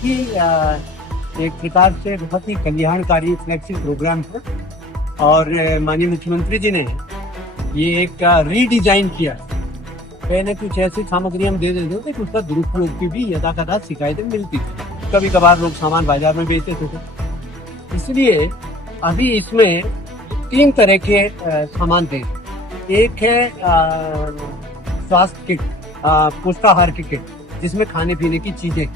ही एक प्रकार से बहुत ही कल्याणकारी फ्लैगशिप प्रोग्राम है और माननीय मुख्यमंत्री जी ने ये एक रीडिजाइन किया। पहले कुछ ऐसी सामग्री हम दे देते थे कि उसका दुरुपयोग की भी यथाकथा शिकायतें मिलती थी, कभी कभार लोग सामान बाजार में बेचते थे। इसलिए अभी इसमें 3 तरह के सामान थे। एक है स्वास्थ्य किट, पुष्टाहार की किट, जिसमें खाने पीने की चीजें,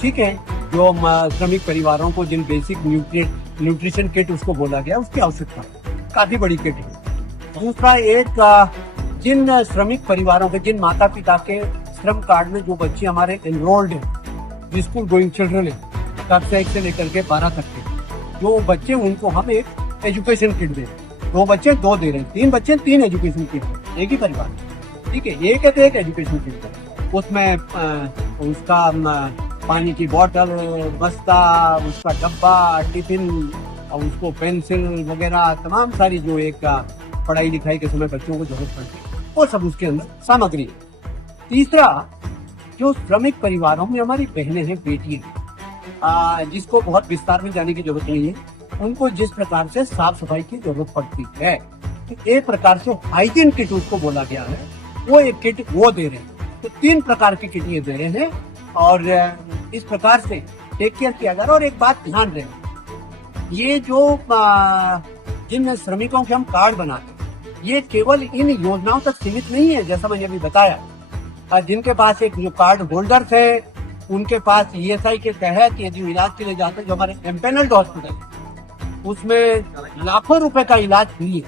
ठीक है, जो श्रमिक परिवारों को जिन बेसिक न्यूट्रिशन किट उसको बोला गया, उसकी आवश्यकता काफी बड़ी किट है। दूसरा एक जिन श्रमिक परिवारों के, जिन माता पिता के श्रम कार्ड में जो बच्चे हमारे एनरोल्ड हैं, स्कूल गोइंग चिल्ड्रन है, कक्षा 1 से लेकर के 12 तक के जो बच्चे, उनको हम एक एजुकेशन किट दें। 2 बच्चे 2 दे रहे हैं, 3 बच्चे 3 एजुकेशन किट, एक ही परिवार, ठीक है, एक है तो एक एजुकेशन किट। उसमें उसका पानी की बोतल, बस्ता, उसका डब्बा, टिफिन, और उसको पेंसिल वगैरह तमाम सारी जो एक पढ़ाई लिखाई के समय बच्चों को जरूरत पड़ती है, वो सब उसके अंदर सामग्री है। तीसरा, जो श्रमिक परिवारों में हमारी बहनें हैं, बेटी हैं, जिसको बहुत विस्तार में जाने की जरूरत नहीं है, उनको जिस प्रकार से साफ सफाई की जरूरत पड़ती है, तो एक प्रकार से हाइजीन किट उसको बोला गया है, वो एक किट वो दे रहे हैं। तो 3 प्रकार की किट ये दे रहे हैं और इस प्रकार से टेक केयर किया जा रहा है। और एक बात ध्यान रहे, ये जो जिन श्रमिकों के हम कार्ड बनाते हैं, ये केवल इन योजनाओं तक सीमित नहीं है। जैसा मैंने अभी बताया, जिनके पास एक जो कार्ड होल्डर्स है, उनके पास ESI के तहत यदि इलाज के लिए जाते हैं, जो हमारे एम्पेनल्ड हॉस्पिटल, उसमें लाखों रुपए का इलाज फ्री है,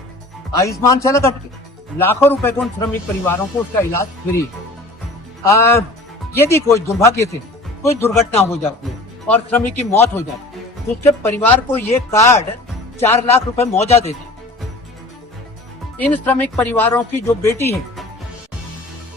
आयुष्मान से लगा के लाखों रुपए को उन श्रमिक परिवारों को उसका इलाज फ्री है। यदि कोई दुर्भाग्य से कोई दुर्घटना हो जाती है और श्रमिक की मौत हो जाती है, तो उसके परिवार को ये कार्ड 4 लाख रुपए मुआवजा देते हैं। इन श्रमिक परिवारों की जो बेटी है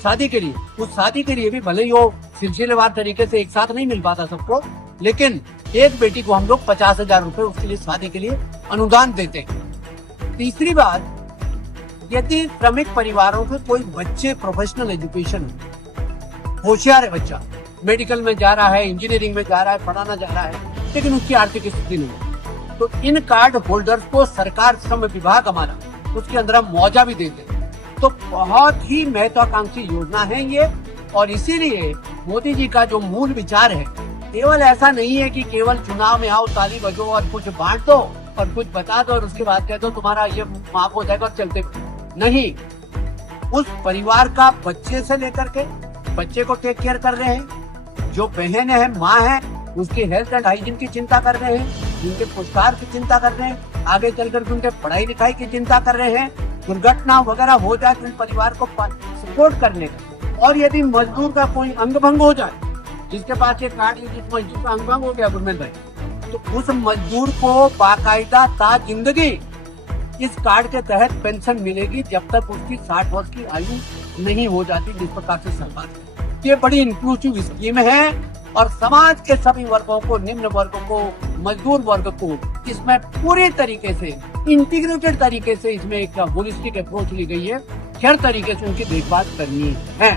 शादी के लिए, उस शादी के लिए भी भले ही वो सिलसिलेवार तरीके से एक साथ नहीं मिल पाता सबको, लेकिन एक बेटी को हम लोग 50,000 रुपए उसके लिए शादी के लिए अनुदान देते हैं। तीसरी बात, यदि श्रमिक परिवारों के कोई बच्चे प्रोफेशनल एजुकेशन, होशियार है बच्चा, मेडिकल में जा रहा है, इंजीनियरिंग में जा रहा है, पढ़ाना जा रहा है, लेकिन उसकी आर्थिक स्थिति नहीं है, तो इन कार्ड होल्डर्स को सरकार श्रम विभाग हमारा उसके अंदर हम मुआवजा भी देते हैं। तो बहुत ही महत्वाकांक्षी योजना है ये, और इसीलिए मोदी जी का जो मूल विचार है, केवल ऐसा नहीं है कि केवल चुनाव में आओ, ताली बजो और कुछ बांट दो और कुछ बता दो और उसके बाद कह दो तुम्हारा ये माफ हो जाएगा और चलते नहीं। उस परिवार का बच्चे से लेकर के बच्चे को टेक केयर कर रहे हैं, जो बहन है, माँ है, उसकी हेल्थ एंड हाइजीन की चिंता कर रहे हैं, उनके पुरस्कार की चिंता कर रहे हैं, आगे चल करके उनके पढ़ाई लिखाई की चिंता कर रहे हैं, दुर्घटना वगैरह हो जाए तो उन परिवार को सपोर्ट करने का। और यदि मजदूर का कोई अंग भंग हो जाए, जिसके पास ये कार्ड, जिस मजदूर का अंग भंग हो गया गुरमेल भाई, तो उस मजदूर को बाकायदा ता जिंदगी इस कार्ड के तहत पेंशन मिलेगी जब तक उसकी 60 वर्ष की आयु नहीं हो जाती, जिस प्रकार से सरकार है। ये बड़ी इंक्लूसिव स्कीम है और समाज के सभी वर्गों को, निम्न वर्ग को, मजदूर वर्ग को इसमें पूरे तरीके से इंटीग्रेटेड तरीके से इसमें एक होलिस्टिक अप्रोच ली गई है, हर तरीके से उनकी देखभाल करनी है।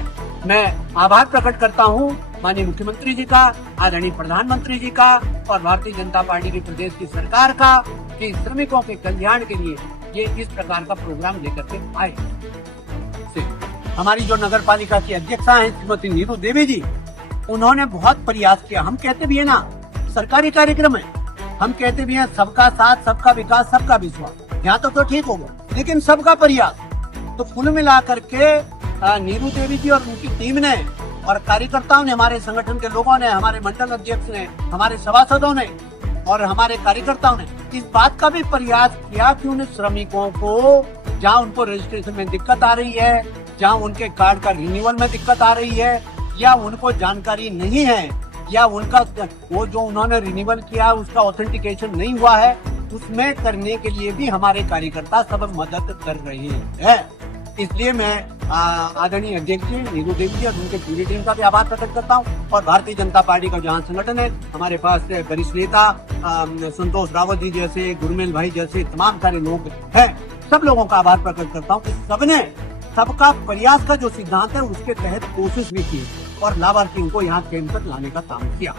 मैं आभार प्रकट करता हूँ माननीय मुख्यमंत्री जी का, आदरणीय प्रधानमंत्री जी का और भारतीय जनता पार्टी की प्रदेश की सरकार का, कि श्रमिकों के कल्याण के लिए ये इस प्रकार का प्रोग्राम लेकर के आए। हमारी जो नगर पालिका की अध्यक्षा है श्रीमती नीरू देवी जी, उन्होंने बहुत प्रयास किया। हम कहते भी है ना, सरकारी कार्यक्रम है, हम कहते भी हैं सबका साथ, सबका विकास, सबका विश्वास, यहाँ तो ठीक होगा, लेकिन सबका प्रयास। तो कुल मिलाकर के नीरू देवी जी और उनकी टीम ने और कार्यकर्ताओं ने, हमारे संगठन के लोगों ने, हमारे मंडल अध्यक्ष ने, हमारे सभासदों ने और हमारे कार्यकर्ताओं ने इस बात का भी प्रयास किया कि उन श्रमिकों को, जहाँ उनको रजिस्ट्रेशन में दिक्कत आ रही है, जहाँ उनके कार्ड का रिन्यूअल में दिक्कत आ रही है, या उनको जानकारी नहीं है, या उनका वो जो उन्होंने रिन्यूअल किया उसका ऑथेंटिकेशन नहीं हुआ है, उसमें करने के लिए भी हमारे कार्यकर्ता सब मदद कर रहे हैं। इसलिए मैं आदरणीय अध्यक्ष जी नीरू देवी जी और उनके पूरी टीम का भी आभार प्रकट करता हूँ। और भारतीय जनता पार्टी का जहाँ संगठन है, हमारे पास वरिष्ठ नेता संतोष रावत जी जैसे, गुरमेल भाई जैसे तमाम सारे लोग हैं, सब लोगों का आभार प्रकट करता हूँ कि सबने सबका प्रयास का जो सिद्धांत है उसके तहत कोशिश भी की और लाभार्थियों को यहाँ केंद्र तक लाने का काम किया।